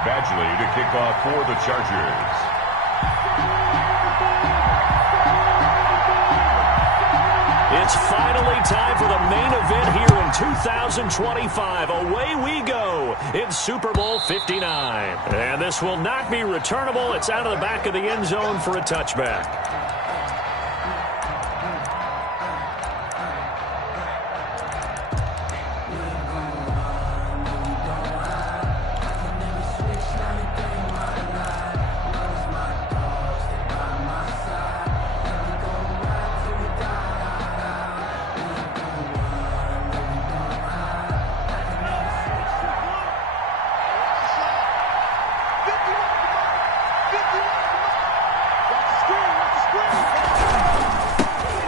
Badgley to kick off for the Chargers. It's finally time for the main event here in 2025. Away we go in Super Bowl 59. And this will not be returnable. It's out of the back of the end zone for a touchback.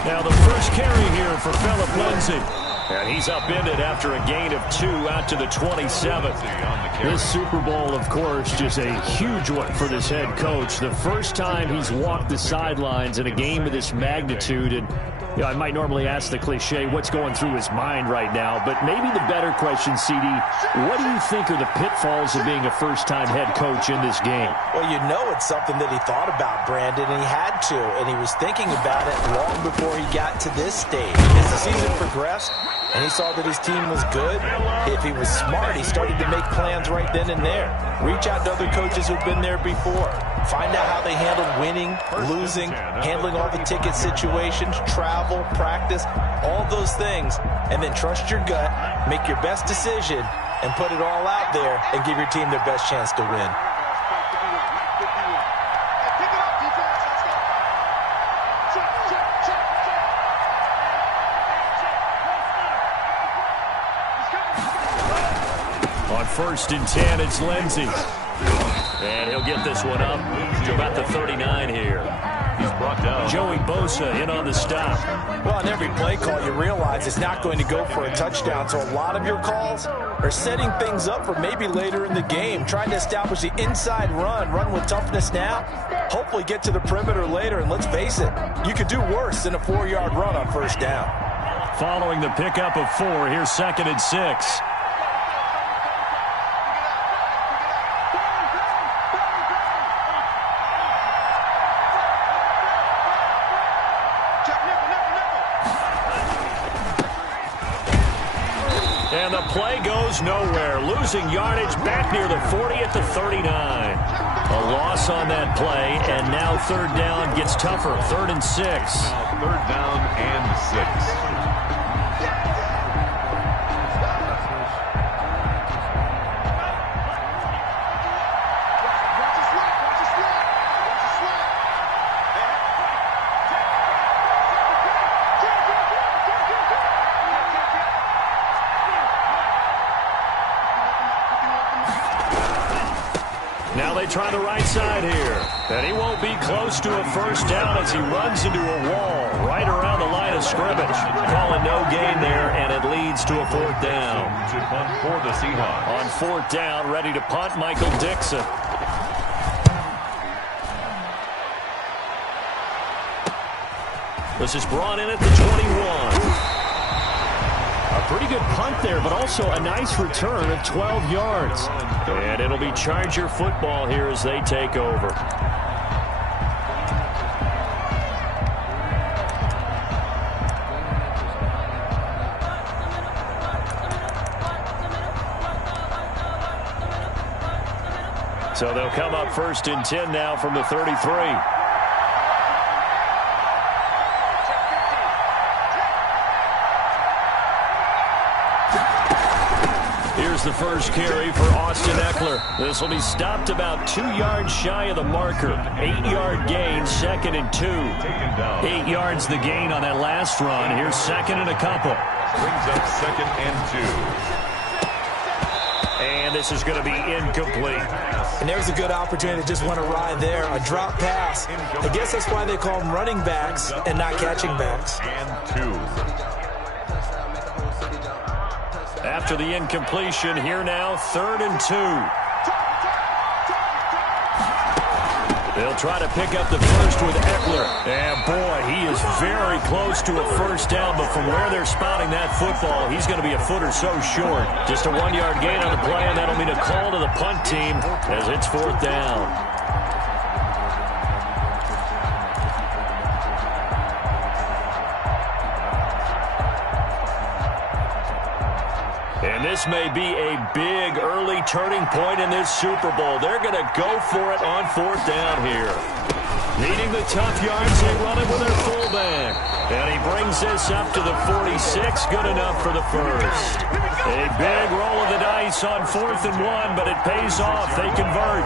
Now the first carry here for Phillip Lindsay. And he's upended after a gain of 2 out to the 27th. This Super Bowl, of course, just a huge one for this head coach. The first time he's walked the sidelines in a game of this magnitude. And you know, I might normally ask the cliche, what's going through his mind right now? But maybe the better question, CD, what do you think are the pitfalls of being a first-time head coach in this game? Well, you know it's something that he thought about, Brandon, and he had to. And he was thinking about it long before he got to this stage. As the season progressed, and he saw that his team was good, if he was smart, he started to make plans right then and there. Reach out to other coaches who've been there before. Find out how they handled winning, losing, handling all the ticket situations, travel, practice, all those things. And then trust your gut, make your best decision, and put it all out there and give your team their best chance to win. On 1st and 10, it's Lindsay. And he'll get this one up to about the 39 here. He's brought down. Joey Bosa in on the stop. Well, on every play call, you realize it's not going to go for a touchdown. So a lot of your calls are setting things up for maybe later in the game, trying to establish the inside run with toughness now, hopefully get to the perimeter later. And let's face it, you could do worse than a 4-yard run on 1st down. Following the pickup of 4, here's 2nd and 6. And the play goes nowhere. Losing yardage back near the 40 at the 39. A loss on that play, and now 3rd down gets tougher. 3rd and 6. 3rd down and 6. Now they try the right side here. And he won't be close to a 1st down as he runs into a wall right around the line of scrimmage. Calling no gain there, and it leads to a 4th down. To punt for the Seahawks. On 4th down, ready to punt, Michael Dixon. This is brought in at the 21. A pretty good punt there, but also a nice return of 12 yards. And it'll be Charger football here as they take over. So they'll come up 1st and 10 now from the 33. Here's the first carry for Austin Eckler. This will be stopped about 2 yards shy of the marker. 8-yard gain, 2nd and 2. 8 yards the gain on that last run. Here's 2nd and a couple. Brings up 2nd and 2. And this is going to be incomplete. And there's a good opportunity to just want to ride there. A drop pass. I guess that's why they call them running backs and not catching backs. And 2. After the incompletion, here now, 3rd and 2. They'll try to pick up the first with Eckler. And, boy, he is very close to a first down, but from where they're spotting that football, he's going to be a foot or so short. Just a 1-yard gain on the play, and that'll mean a call to the punt team as it's 4th down. And this may be a big early turning point in this Super Bowl. They're going to go for it on 4th down here. Needing the tough yards, they run it with their fullback. And he brings this up to the 46. Good enough for the first. A big roll of the dice on 4th and 1, but it pays off. They convert.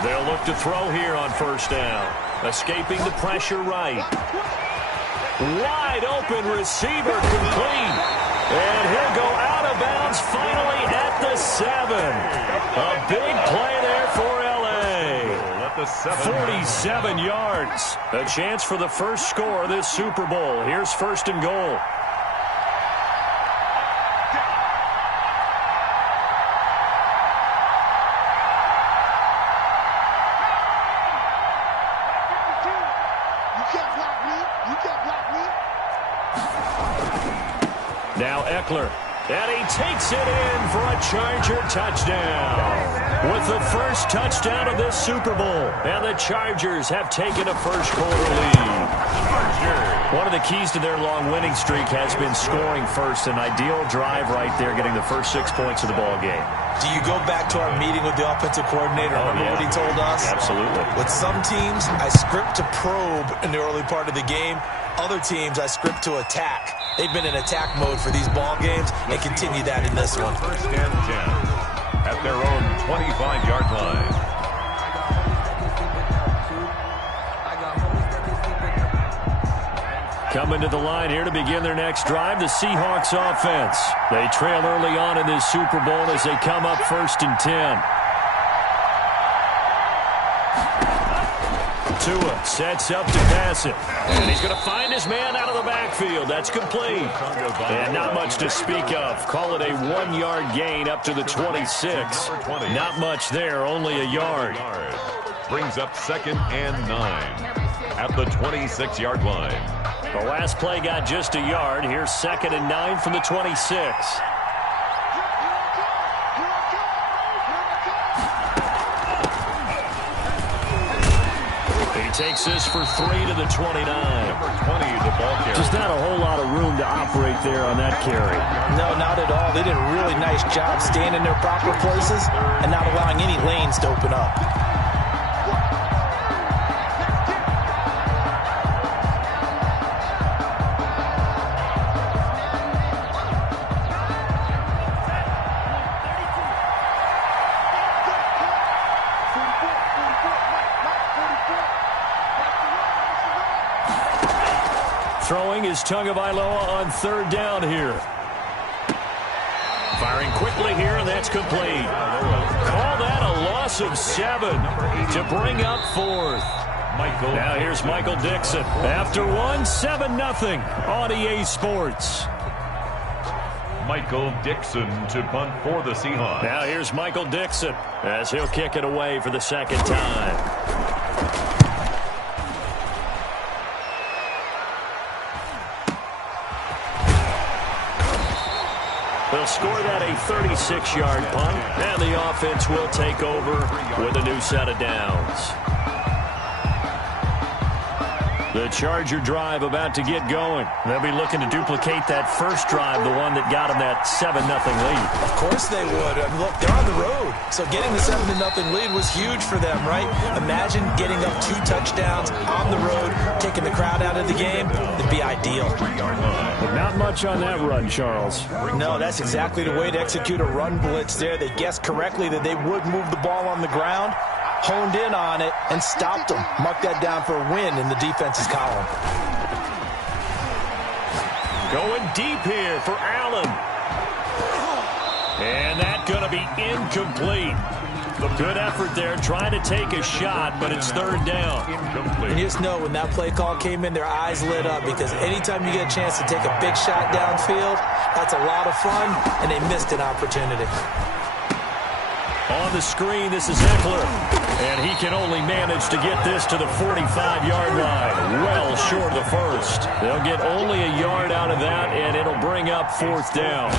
They'll look to throw here on 1st down. Escaping the pressure right. Wide open receiver complete. And he'll go out of bounds finally at the 7. A big play there for L.A. 47 yards. A chance for the first score of this Super Bowl. Here's 1st and goal. Now Eckler, and he takes it in for a Charger touchdown. With the first touchdown of this Super Bowl, and the Chargers have taken a first-quarter lead. One of the keys to their long winning streak has been scoring first. An ideal drive right there, getting the first 6 points of the ball game. Do you go back to our meeting with the offensive coordinator? Remember what he told us? Absolutely. With some teams, I script to probe in the early part of the game. Other teams, I script to attack. They've been in attack mode for these ball games and continue that in this one. 1st and 10 at their own 25-yard line. Coming to the line here to begin their next drive, the Seahawks offense. They trail early on in this Super Bowl as they come up 1st and 10. Tua sets up to pass it. And he's going to find his man out of the backfield. That's complete. And not much to speak of. Call it a 1-yard gain up to the 26. Not much there, only a yard. Brings up 2nd and 9 at the 26-yard line. The last play got just a yard. Here's 2nd and 9 from the 26. He takes this for 3 to the 29. Number 20, the ball carrier. Just not a whole lot of room to operate there on that carry. No, not at all. They did a really nice job staying in their proper places and not allowing any lanes to open up. Throwing is Tagovailoa on 3rd down here. Firing quickly here, and that's complete. Call that a loss of 7 to bring up 4th. Now here's Michael Dixon. After 7-0 on EA Sports. Michael Dixon to punt for the Seahawks. Now here's Michael Dixon as he'll kick it away for the 2nd time. They'll score that a 36-yard punt, and the offense will take over with a new set of downs. The Charger drive about to get going. They'll be looking to duplicate that first drive, the one that got them that 7-0 lead. Of course they would. Look, they're on the road, so getting the 7-0 lead was huge for them, right? Imagine getting up 2 touchdowns on the road, taking the crowd out of the game. It'd be ideal. But not much on that run, Charles. No, that's exactly the way to execute a run blitz there. They guessed correctly that they would move the ball on the ground, honed in on it, and stopped them. Mark that down for a win in the defense's column. Going deep here for Allen. And that's going to be incomplete. Good effort there, trying to take a shot, but it's third down. You just know when that play call came in, their eyes lit up, because anytime you get a chance to take a big shot downfield, that's a lot of fun, and they missed an opportunity. On the screen, this is Eckler, and he can only manage to get this to the 45-yard line, well short of the first. They'll get only a yard out of that, and it'll bring up fourth down.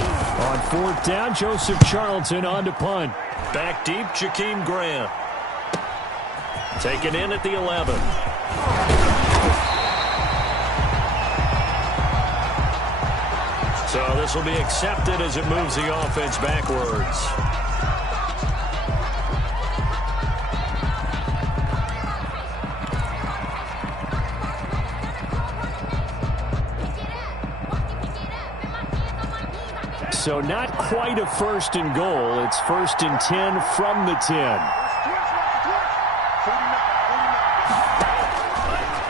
On fourth down, Joseph Charlton on to punt. Back deep, Jakeem Grant. Taken in at the 11. So this will be accepted as it moves the offense backwards. So not quite a first and goal. It's first and 10 from the 10.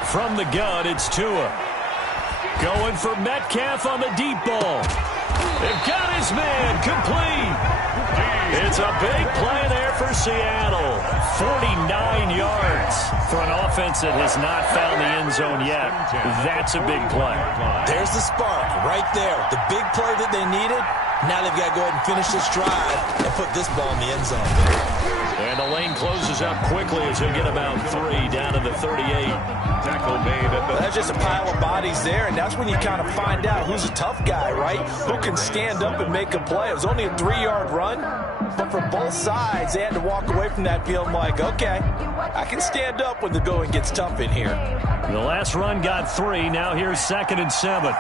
From the gun, it's Tua. Going for Metcalf on the deep ball. They've got his man complete. It's a big play there for Seattle. 49 yards for an offense that has not found the end zone yet. That's a big play. There's the spark right there. The big play that they needed. Now they've got to go ahead and finish this drive and put this ball in the end zone. And the lane closes up quickly as he'll get about 3 down to the 38. Tackle made at the... That's just a pile of bodies there, and that's when you kind of find out who's a tough guy, right? Who can stand up and make a play. It was only a 3-yard run, but for both sides, they had to walk away from that feeling like, okay, I can stand up when the going gets tough in here. The last run got 3. Now here's 2nd and 7.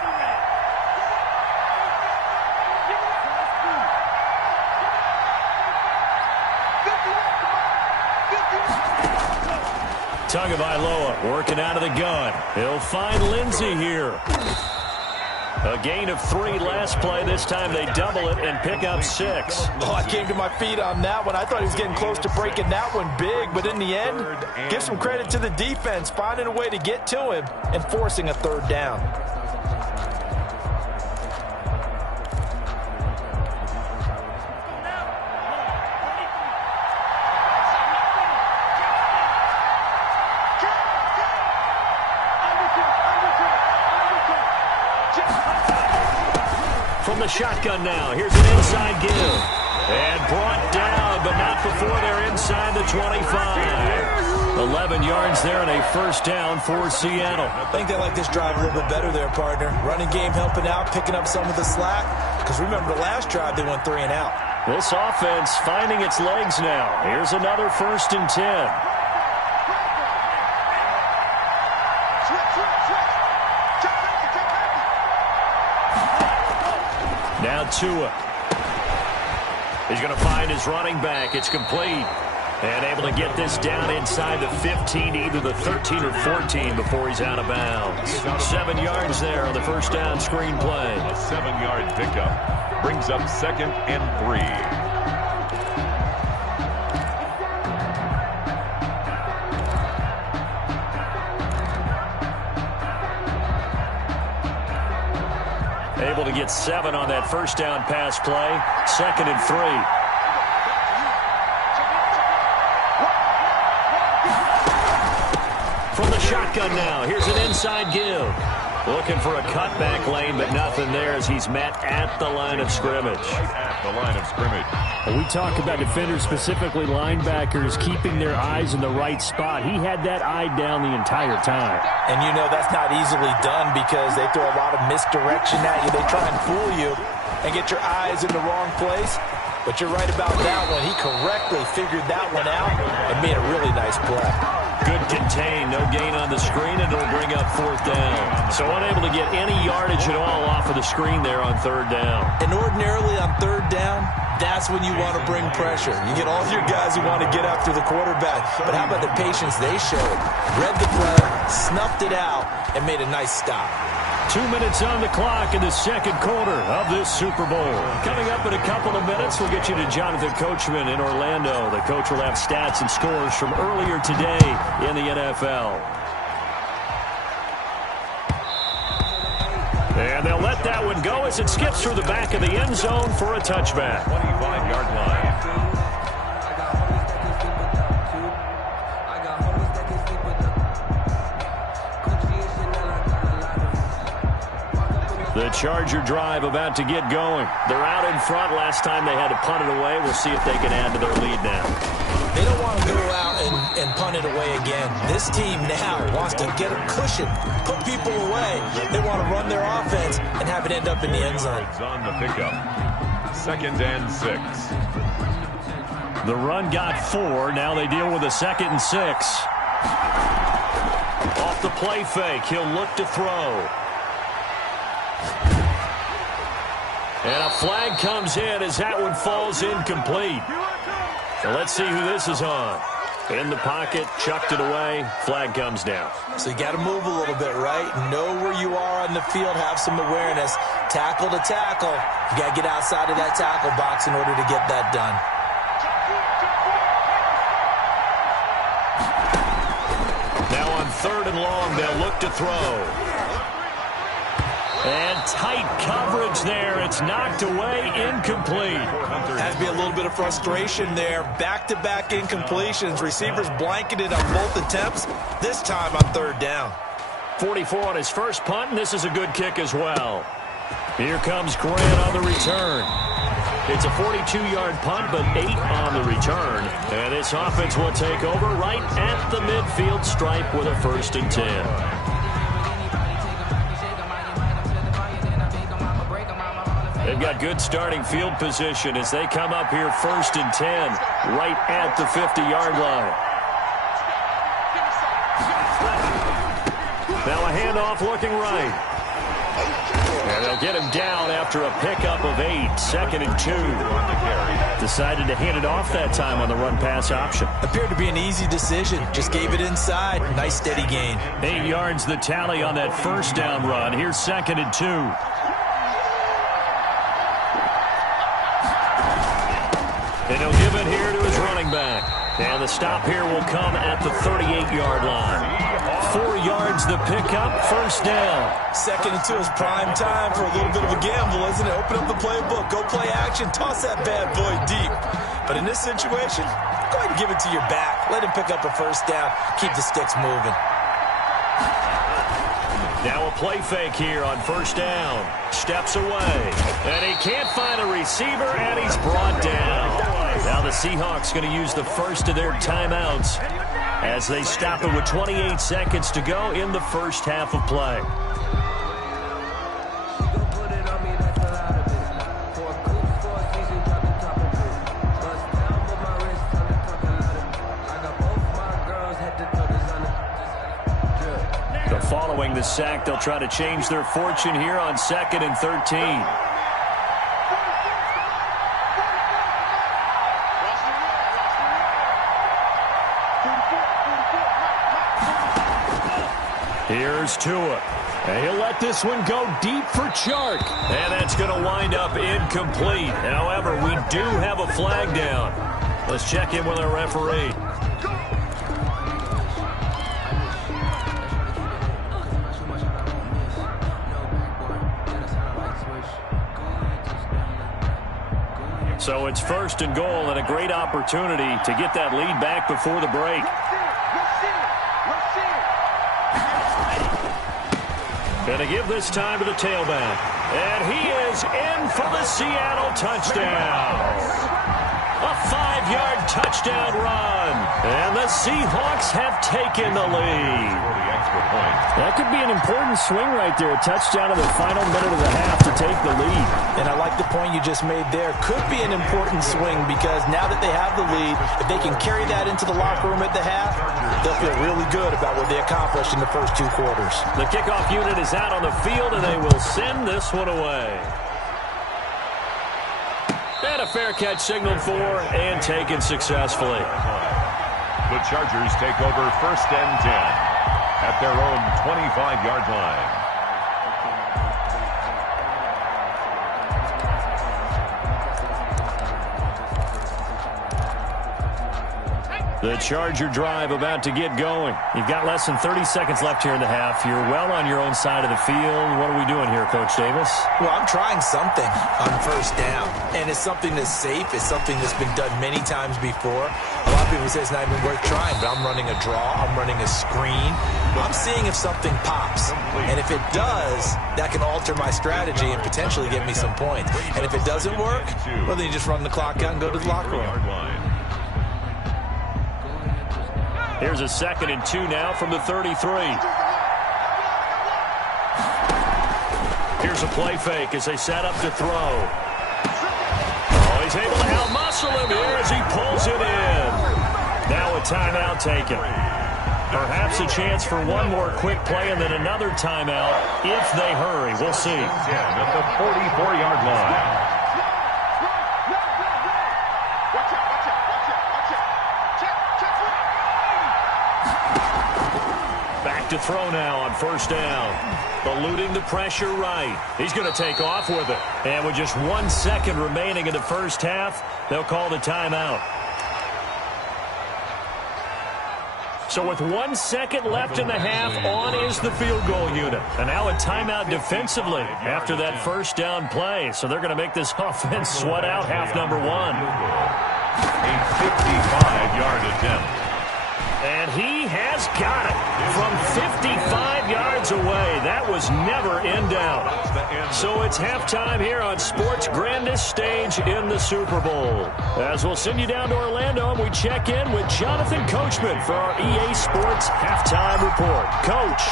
Tagovailoa working out of the gun. He'll find Lindsey here. A gain of 3 last play. This time they double it and pick up 6. Oh, I came to my feet on that one. I thought he was getting close to breaking that one big, but in the end, give some credit to the defense, finding a way to get to him and forcing a 3rd down. From the shotgun now. Here's an inside give. And brought down, but not before they're inside the 25. 11 yards there and a first down for Seattle. I think they like this drive a little bit better there, partner. Running game helping out, picking up some of the slack. Because remember, the last drive they went 3 and out. This offense finding its legs now. Here's another 1st and 10. Now Tua. He's going to find his running back. It's complete. And able to get this down inside the 15, either the 13 or 14 before he's out of bounds. 7 yards there on the first down screen play. A 7-yard pickup brings up 2nd and 3. Able to get 7 on that first down pass play. 2nd and 3. From the shotgun now. Here's an inside give. Looking for a cutback lane, but nothing there as he's met at the line of scrimmage. At the line of scrimmage. We talk about defenders, specifically linebackers, keeping their eyes in the right spot. He had that eye down the entire time. And you know that's not easily done because they throw a lot of misdirection at you. They try and fool you and get your eyes in the wrong place. But you're right about that one. He correctly figured that one out and made a really nice play. Good contain, no gain on the screen, and it'll bring up 4th down. So unable to get any yardage at all off of the screen there on 3rd down. And ordinarily on 3rd down, that's when you want to bring pressure. You get all your guys who want to get after the quarterback. But how about the patience they showed? Read the play, snuffed it out, and made a nice stop. 2 minutes on the clock in the 2nd quarter of this Super Bowl. Coming up in a couple of minutes, we'll get you to Jonathan Coachman in Orlando. The coach will have stats and scores from earlier today in the NFL. And they'll let that one go as it skips through the back of the end zone for a touchback. 25-yard line. The Charger drive about to get going. They're out in front. Last time they had to punt it away. We'll see if they can add to their lead now. They don't want to go out and punt it away again. This team now wants to get a cushion, put people away. They want to run their offense and have it end up in the end zone. On the pickup. 2nd and 6. The run got 4. Now they deal with a 2nd and 6. Off the play fake. He'll look to throw. And a flag comes in as that one falls incomplete. So let's see who this is on. In the pocket, chucked it away, flag comes down. So you got to move a little bit, right? Know where you are on the field, have some awareness. Tackle to tackle. You got to get outside of that tackle box in order to get that done. Now on 3rd and long, they'll look to throw. And tight coverage there. It's knocked away, incomplete. Has to be a little bit of frustration there. Back-to-back incompletions. Receivers blanketed on both attempts, this time on 3rd down. 44 on his first punt, and this is a good kick as well. Here comes Grant on the return. It's a 42-yard punt, but 8 on the return. And this offense will take over right at the midfield stripe with a 1st and 10. They've got good starting field position as they come up here 1st and 10, right at the 50-yard line. Now a handoff looking right. And they'll get him down after a pickup of 8, 2nd and 2. Decided to hand it off that time on the run-pass option. Appeared to be an easy decision. Just gave it inside. Nice steady gain. 8 yards the tally on that 1st down run. Here's 2nd and 2. And he'll give it here to his running back. And the stop here will come at the 38-yard line. 4 yards the pickup, 1st down. 2nd and 2 is prime time for a little bit of a gamble, isn't it? Open up the playbook, go play action, toss that bad boy deep. But in this situation, go ahead and give it to your back. Let him pick up a 1st down, keep the sticks moving. Now a play fake here on 1st down. Steps away. And he can't find a receiver, and he's brought down. Now the Seahawks going to use the first of their timeouts as they stop it with 28 seconds to go in the 1st half of play. Following the sack, they'll try to change their fortune here on 2nd and 13. Here's Tua. And he'll let this one go deep for Chark. And that's going to wind up incomplete. However, we do have a flag down. Let's check in with our referee. So it's 1st and goal and a great opportunity to get that lead back before the break. Going to give this time to the tailback. And he is in for the Seattle touchdown. A 5-yard touchdown run. And the Seahawks have taken the lead. That could be an important swing right there. A touchdown in the final minute of the half to take the lead. And I like the point you just made there. Could be an important swing because now that they have the lead, if they can carry that into the locker room at the half, they'll feel really good about what they accomplished in the first 2 quarters. The kickoff unit is out on the field, and they will send this one away. And a fair catch signaled for and taken successfully. The Chargers take over 1st and 10 at their own 25-yard line. The Charger drive about to get going. You've got less than 30 seconds left here in the half. You're well on your own side of the field. What are we doing here, Coach Davis? Well, I'm trying something on 1st down, and it's something that's safe. It's something that's been done many times before. A lot of people say it's not even worth trying, but I'm running a draw, I'm running a screen. I'm seeing if something pops. And if it does, that can alter my strategy and potentially give me some points. And if it doesn't work, well, then you just run the clock out and go to the locker room. Here's a 2nd and 2 now from the 33. Here's a play fake as they set up to throw. Oh, he's able to out-muscle him here as he pulls it in. Now a timeout taken. Perhaps a chance for one more quick play and then another timeout if they hurry. We'll see. At the 44-yard line. Back to throw now on 1st down. Eluding the pressure right. He's going to take off with it. And with just 1 second remaining in the first half, they'll call the timeout. So with 1 second left in the half, on is the field goal unit. And now a timeout defensively after that 1st down play. So they're going to make this offense sweat out half number 1. A 55-yard attempt. And he has got it from 55 yards away. That was never in doubt. So it's halftime here on sports' grandest stage in the Super Bowl. As we'll send you down to Orlando, and we check in with Jonathan Coachman for our EA Sports Halftime Report. Coach,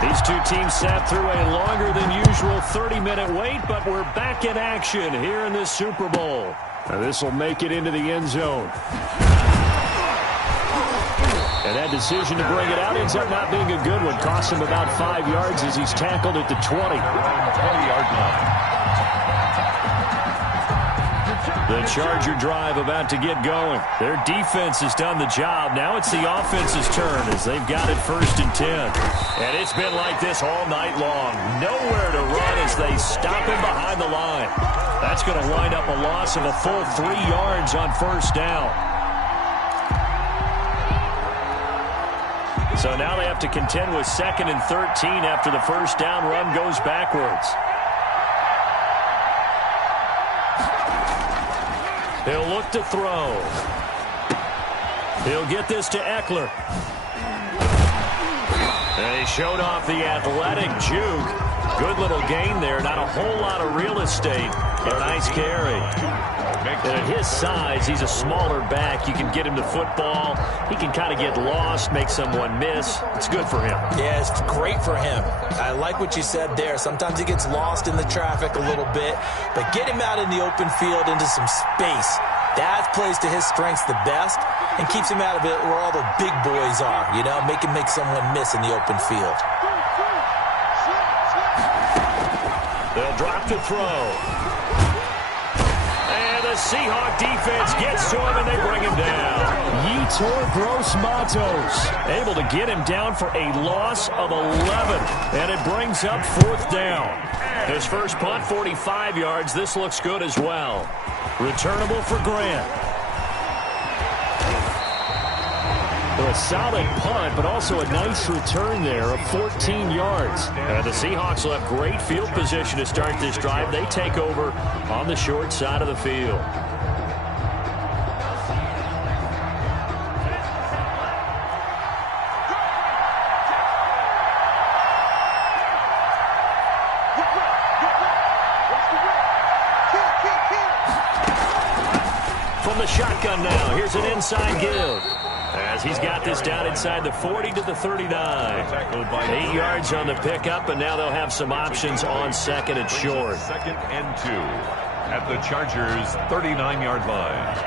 these two teams sat through a longer than usual 30-minute wait, but we're back in action here in this Super Bowl. Now this will make it into the end zone. And that decision to bring it out ends up not being a good one. Cost him about 5 yards as he's tackled at the 20. 20-yard line. The Charger drive about to get going. Their defense has done the job. Now it's the offense's turn as they've got it 1st and 10. And it's been like this all night long. Nowhere to run as they stop him behind the line. That's going to wind up a loss of a full 3 yards on 1st down. So now they have to contend with 2nd and 13 after the 1st down run goes backwards. He'll look to throw. He'll get this to Eckler. And he showed off the athletic juke. Good little gain there. Not a whole lot of real estate. A nice carry. And at his size, he's a smaller back. You can get him the football. He can kind of get lost, make someone miss. It's good for him. Yeah, it's great for him. I like what you said there. Sometimes he gets lost in the traffic a little bit, but get him out in the open field into some space. That plays to his strengths the best and keeps him out of it where all the big boys are, you know, make him make someone miss in the open field. They'll drop to throw. The Seahawk defense gets to him, and they bring him down. Yetur Gross-Matos able to get him down for a loss of 11, and it brings up 4th down. His first punt, 45 yards. This looks good as well. Returnable for Grant. A solid punt, but also a nice return there of 14 yards. And the Seahawks will have great field position to start this drive. They take over on the short side of the field. From the shotgun now, here's an inside give. As he's got this down inside the 40 to the 39. 8 yards on the pickup, and now they'll have some options on 2nd and short. 2nd and 2 at the Chargers' 39-yard line.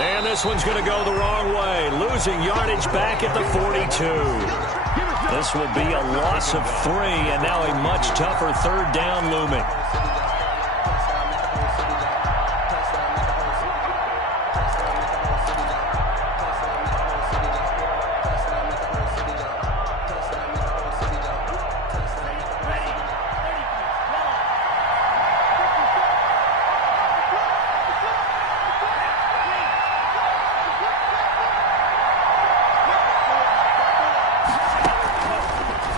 And this one's going to go the wrong way. Losing yardage back at the 42. This will be a loss of 3, and now a much tougher 3rd down looming.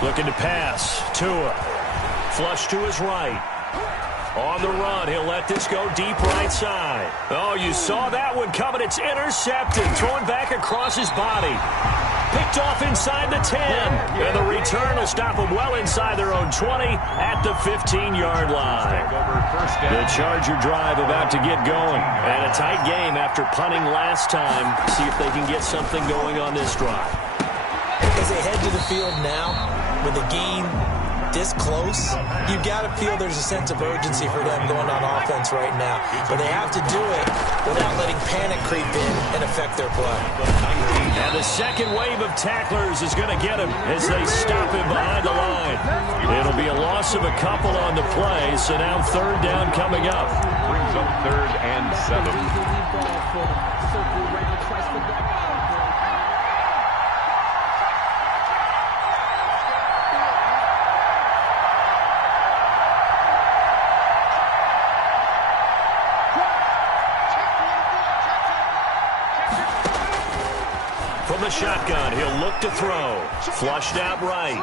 Looking to pass. Tua. Flush to his right. On the run, he'll let this go deep right side. Oh, you saw that one coming. It's intercepted. Thrown back across his body. Picked off inside the 10. And the return will stop them well inside their own 20 at the 15-yard line. The Charger drive about to get going. And a tight game after punting last time. See if they can get something going on this drive. As they head to the field now, with the game this close, you got to feel there's a sense of urgency for them going on offense right now. But they have to do it without letting panic creep in and affect their play. And the second wave of tacklers is going to get him as they stop him behind the line. It'll be a loss of a couple on the play, so now third down coming up. Brings up 3rd and 7. From the shotgun, he'll look to throw. Flushed out right.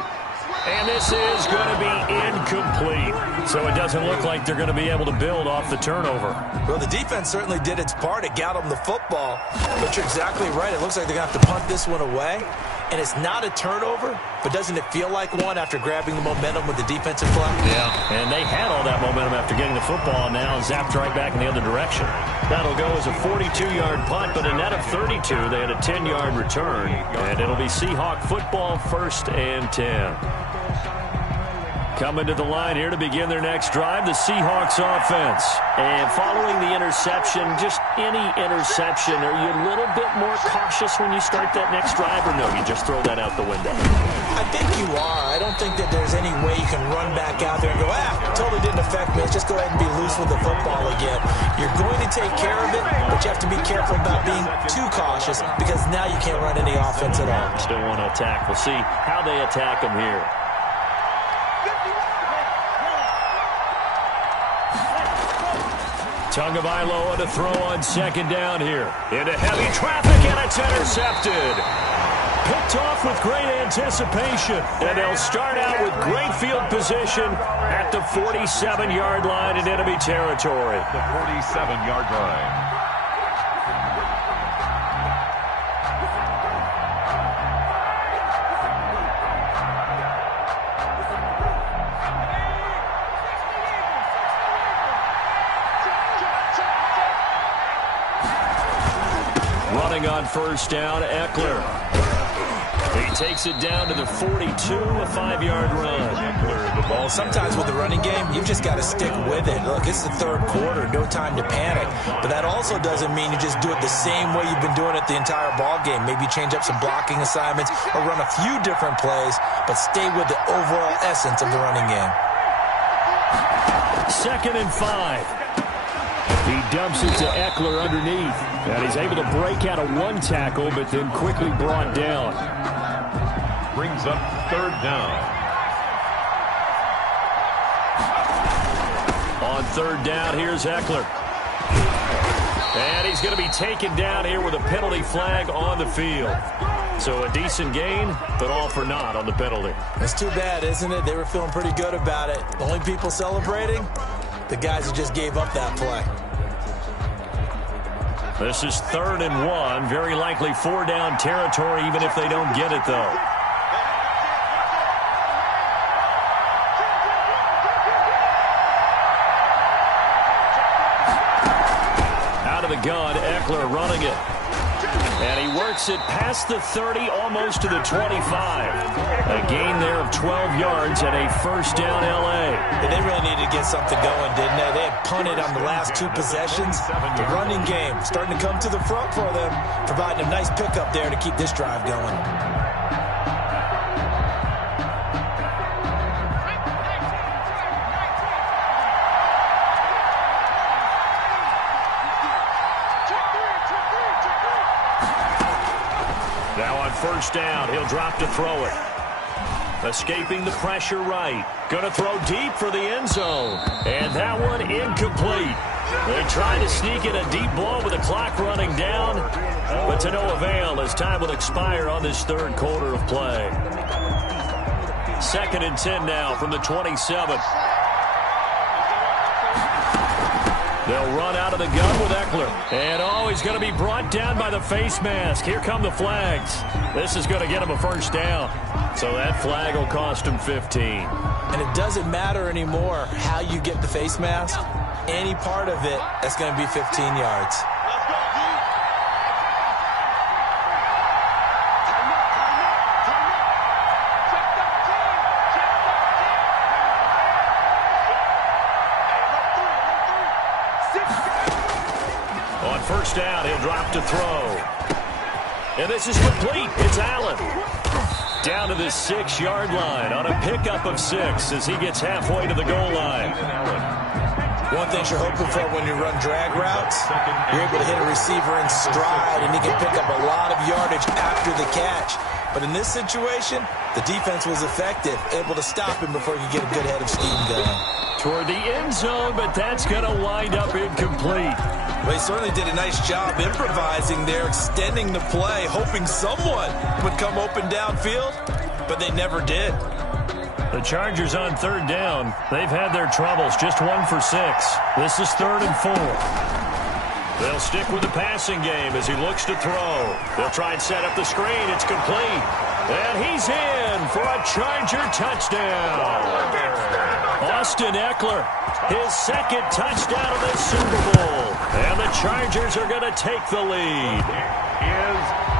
And this is going to be incomplete. So it doesn't look like they're going to be able to build off the turnover. Well, the defense certainly did its part. It got them the football. But you're exactly right. It looks like they're going to have to punt this one away. And it's not a turnover, but doesn't it feel like one after grabbing the momentum with the defensive play? Yeah, and they had all that momentum after getting the football, and now zapped right back in the other direction. That'll go as a 42-yard punt, but a net of 32. They had a 10-yard return, and it'll be Seahawk football, 1st and 10. Coming to the line here to begin their next drive, the Seahawks offense. And following the interception, just any interception, are you a little bit more cautious when you start that next drive, or no, you just throw that out the window? I think you are. I don't think that there's any way you can run back out there and go, totally didn't affect me. Let's just go ahead and be loose with the football again. You're going to take care of it, but you have to be careful about being too cautious because now you can't run any offense at all. Still want to attack. We'll see how they attack them here. Tagovailoa to throw on 2nd down here. Into heavy traffic, and it's intercepted. Picked off with great anticipation. And they'll start out with great field position at the 47-yard line in enemy territory. The 47-yard line. On 1st down, Eckler. He takes it down to the 42, a 5-yard run. Well, sometimes with the running game, you've just got to stick with it. Look, it's the 3rd quarter, no time to panic. But that also doesn't mean you just do it the same way you've been doing it the entire ball game. Maybe change up some blocking assignments or run a few different plays, but stay with the overall essence of the running game. 2nd and 5. He dumps it to Eckler underneath. And he's able to break out of one tackle, but then quickly brought down. Brings up 3rd down. On 3rd down, here's Eckler. And he's going to be taken down here with a penalty flag on the field. So a decent gain, but all for naught on the penalty. It's too bad, isn't it? They were feeling pretty good about it. The only people celebrating, the guys who just gave up that play. This is 3rd and 1. Very likely 4-down territory, even if they don't get it, though. Out of the gun, Eckler running it. And he works it past the 30, almost to the 25. A gain there of 12 yards and a 1st down L.A. And they really needed to get something going, didn't they? They had punted on the last 2 possessions. The running game starting to come to the front for them, providing a nice pickup there to keep this drive going. Now on 1st down, he'll drop to throw it. Escaping the pressure right. Going to throw deep for the end zone. And that one incomplete. They try to sneak in a deep ball with the clock running down. But to no avail as time will expire on this 3rd quarter of play. 2nd and 10 now from the 27. They'll run out of the gun with Eckler. And, he's going to be brought down by the face mask. Here come the flags. This is going to get him a first down. So that flag will cost him 15. And it doesn't matter anymore how you get the face mask. Any part of it, that's going to be 15 yards. On first down, he'll drop to throw. And this is complete. It's Allen. Down to the 6-yard line on a pickup of 6 as he gets halfway to the goal line. One thing you're hoping for when you run drag routes, you're able to hit a receiver in stride, and he can pick up a lot of yardage after the catch. But in this situation, the defense was effective, able to stop him before he could get a good head of steam going. Toward the end zone, but that's going to wind up incomplete. Well, he certainly did a nice job improvising there, extending the play, hoping someone would come open downfield, but they never did. The Chargers on 3rd down. They've had their troubles, just 1 for 6. This is 3rd and 4. They'll stick with the passing game as he looks to throw. They'll try and set up the screen. It's complete. And he's in for a Charger touchdown. Austin Eckler, his 2nd touchdown of this Super Bowl. And the Chargers are going to take the lead.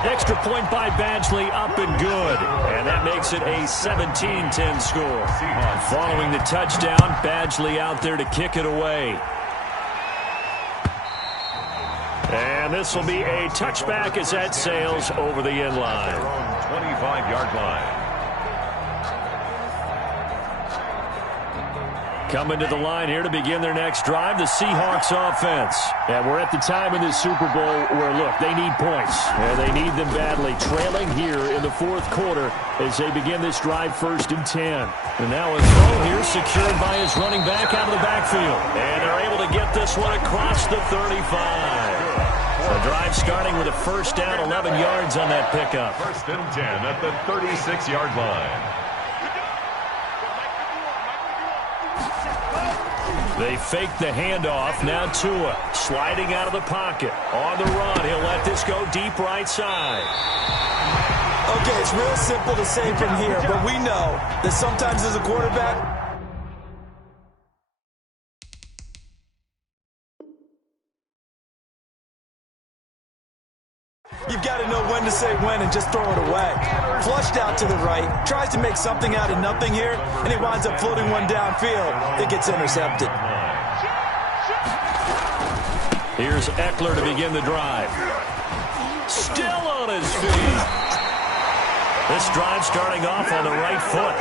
Extra point by Badgley, up and good. And that makes it a 17-10 score. Following the touchdown, Badgley out there to kick it away. And this will be a touchback as that sails over the end line. 25-yard line. Coming to the line here to begin their next drive, the Seahawks offense. And we're at the time in this Super Bowl where, look, they need points. And they need them badly. Trailing here in the 4th quarter as they begin this drive 1st and 10. And now a throw here secured by his running back out of the backfield. And they're able to get this one across the 35. The drive starting with a first down, 11 yards on that pickup. 1st and 10 at the 36-yard line. They fake the handoff. Now Tua sliding out of the pocket. On the run, he'll let this go deep right side. Okay, it's real simple to say from here, but we know that sometimes as a quarterback, you've got to know when to say when and just throw it away. Flushed out to the right, tries to make something out of nothing here, and he winds up floating one downfield. It gets intercepted. Here's Eckler to begin the drive. Still on his feet. This drive starting off on the right foot.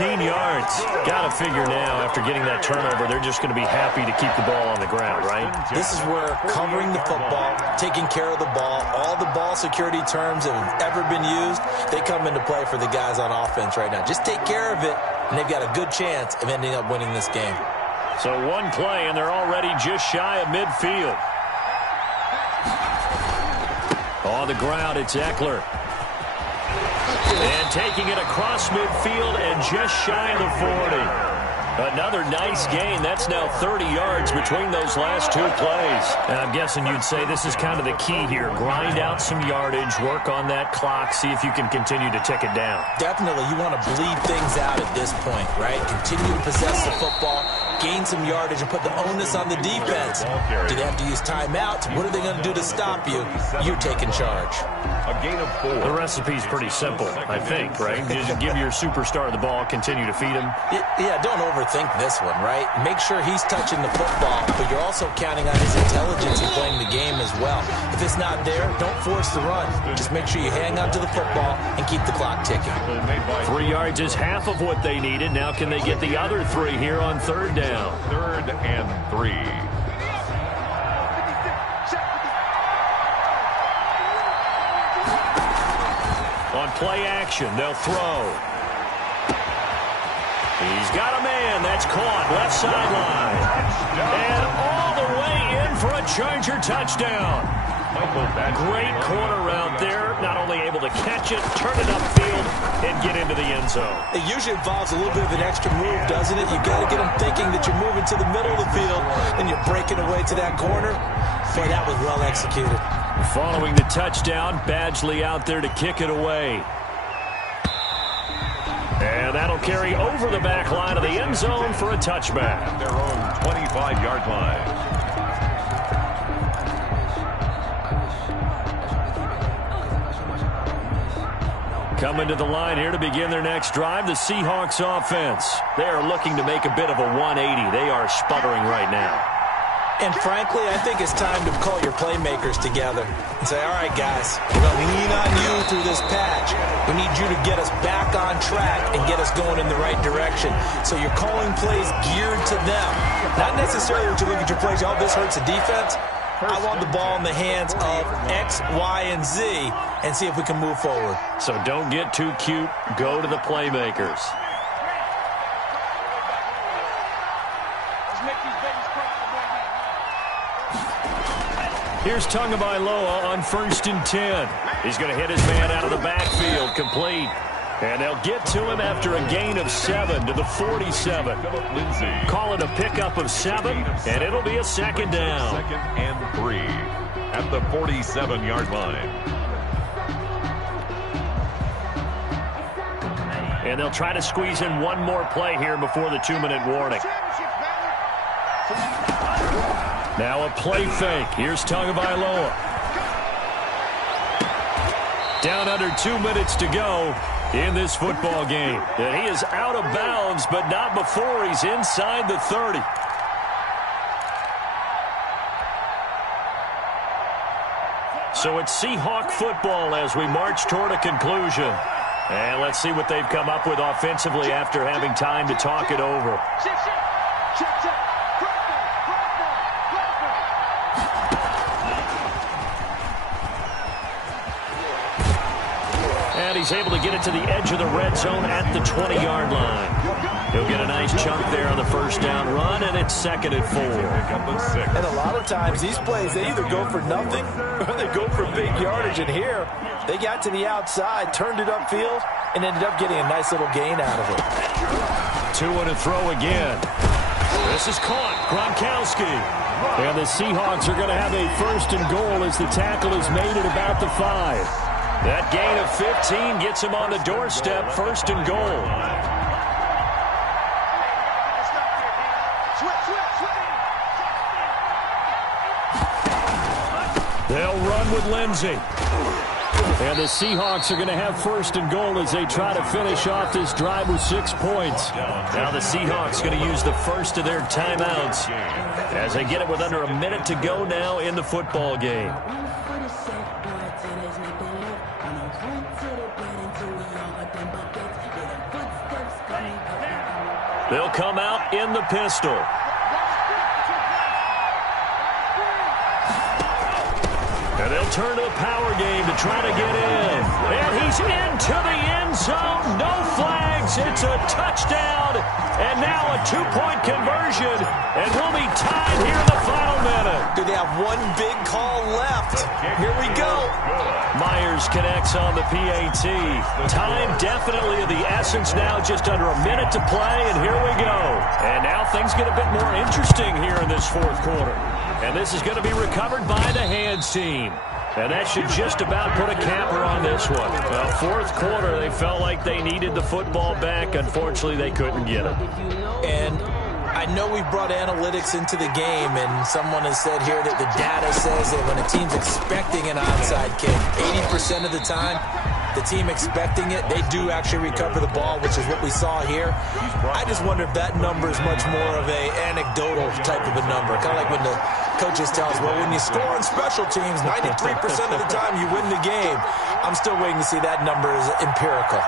18 yards. Got to figure now, after getting that turnover, they're just going to be happy to keep the ball on the ground, right? This is where covering the football, taking care of the ball, all the ball security terms that have ever been used, they come into play for the guys on offense right now. Just take care of it, and they've got a good chance of ending up winning this game. So one play, and they're already just shy of midfield. On the ground, it's Eckler. And taking it across midfield and just shy of the 40. Another nice gain. That's now 30 yards between those last 2 plays. And I'm guessing you'd say this is kind of the key here. Grind out some yardage, work on that clock, see if you can continue to tick it down. Definitely, you want to bleed things out at this point, right? Continue to possess the football, gain some yardage, and put the onus on the defense. Do they have to use timeouts? What are they going to do to stop you? You're taking charge. A gain of 4. The recipe's pretty simple, I think, right? Just give your superstar the ball, continue to feed him. Yeah, don't overthink this one, right? Make sure he's touching the football, but you're also counting on his intelligence in playing the game as well. If it's not there, don't force the run. Just make sure you hang on to the football and keep the clock ticking. 3 yards is half of what they needed. Now can they get the other 3 here on 3rd down? 3rd and 3. On play action, they'll throw. He's got a man. That's caught. Left sideline. And all the way in for a Charger touchdown. Great corner out there. Not only able able to catch it, turn it upfield, and get into the end zone. It usually involves a little bit of an extra move, doesn't it? You got to get them thinking that you're moving to the middle of the field and you're breaking away to that corner. Boy, that was well executed. Following the touchdown, Badgley out there to kick it away. And that'll carry over the back line of the end zone for a touchback. Their own 25-yard line. Coming to the line here to begin their next drive, the Seahawks offense. They are looking to make a bit of a 180. They are sputtering right now. And frankly, I think it's time to call your playmakers together and say, all right, guys, we're going to lean on you through this patch. We need you to get us back on track and get us going in the right direction. So you're calling plays geared to them. Not necessarily when you look at your plays, oh, this hurts the defense. I want the ball in the hands of X, Y, and Z and see if we can move forward. So don't get too cute. Go to the playmakers. Here's Tagovailoa on 1st and 10. He's going to hit his man out of the backfield, complete. And they'll get to him after a gain of 7 to the 47. Call it a pickup of 7, and it'll be a 2nd down. 2nd and 3 at the 47-yard line. And they'll try to squeeze in one more play here before the 2-minute warning. Now a play fake. Here's Tagovailoa. Down under 2 minutes to go in this football game. And he is out of bounds, but not before he's inside the 30. So it's Seahawk football as we march toward a conclusion. And let's see what they've come up with offensively after having time to talk it over. And he's able to get it to the edge of the red zone at the 20-yard line. He'll get a nice chunk there on the first down run, and it's 2nd and 4. And a lot of times these plays, they either go for nothing or they go for big yardage. And here, they got to the outside, turned it upfield, and ended up getting a nice little gain out of it. 2 and a throw again. This is caught. Gronkowski. And the Seahawks are going to have a 1st and goal as the tackle is made at about the 5. That gain of 15 gets him on the doorstep, 1st and goal. They'll run with Lindsey. And the Seahawks are going to have 1st and goal as they try to finish off this drive with 6 points. Now the Seahawks going to use the first of their timeouts as they get it with under a minute to go now in the football game. They'll come out in the pistol. And they'll turn to the power game to try to get in. And he's into the end zone. No flags. It's a touchdown. And now a 2-point conversion. And we'll be tied here in the final minute. Do they have one big call left? Here we go. Myers connects on the PAT. Time definitely of the essence now. Just under a minute to play. And here we go. And now things get a bit more interesting here in this 4th quarter. And this is going to be recovered by the hands team. And that should just about put a capper on this one. Well, 4th quarter, they felt like they needed the football back. Unfortunately, they couldn't get it. And I know we brought analytics into the game, and someone has said here that the data says that when a team's expecting an onside kick, 80% of the time, the team expecting it, they do actually recover the ball, which is what we saw here. I just wonder if that number is much more of a anecdotal type of a number. Kind of like when the coaches tell us, well, when you score on special teams, 93% of the time you win the game. I'm still waiting to see that number is empirical.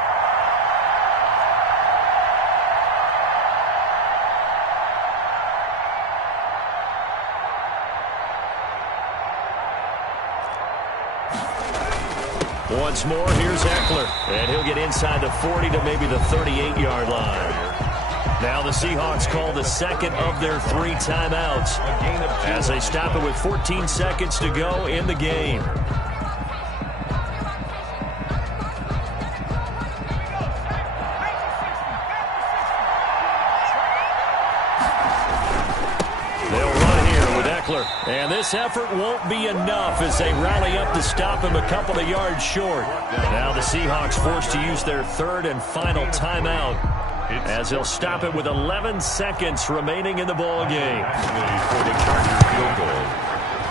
Once more, here's Eckler. And he'll get inside the 40 to maybe the 38-yard line. Now the Seahawks call the 2nd of their 3 timeouts as they stop it with 14 seconds to go in the game. this effort won't be enough as they rally up to stop him a couple of yards short. Now the Seahawks forced to use their third and final timeout as they'll stop it with 11 seconds remaining in the ball game. For the Chargers field goal.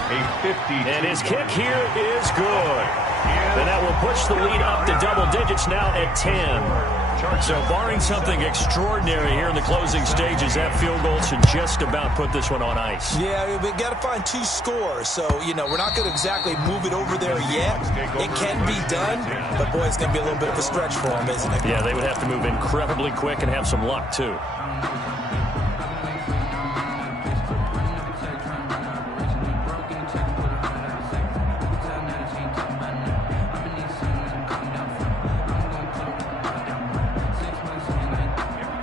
And his kick here is good. And that will push the lead up to double digits now at 10. So barring something extraordinary here in the closing stages, that field goal should just about put this one on ice. Yeah, we got to find 2 scores. So, we're not going to exactly move it over there yet. It can be done, but, boy, it's going to be a little bit of a stretch for them, isn't it? Yeah, they would have to move incredibly quick and have some luck, too.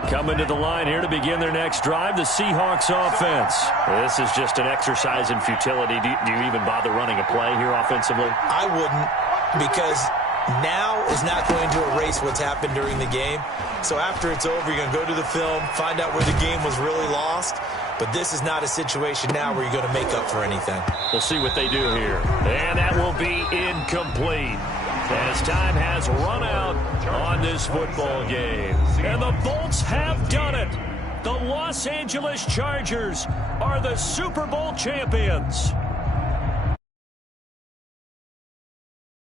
Coming to the line here to begin their next drive, the Seahawks offense. This is just an exercise in futility. Do you even bother running a play here offensively? I wouldn't, because now is not going to erase what's happened during the game. So after it's over, you're going to go to the film, find out where the game was really lost. But this is not a situation now where you're going to make up for anything. We'll see what they do here. And that will be incomplete, as time has run out on this football game. And the Bolts have done it. The Los Angeles Chargers are the Super Bowl champions.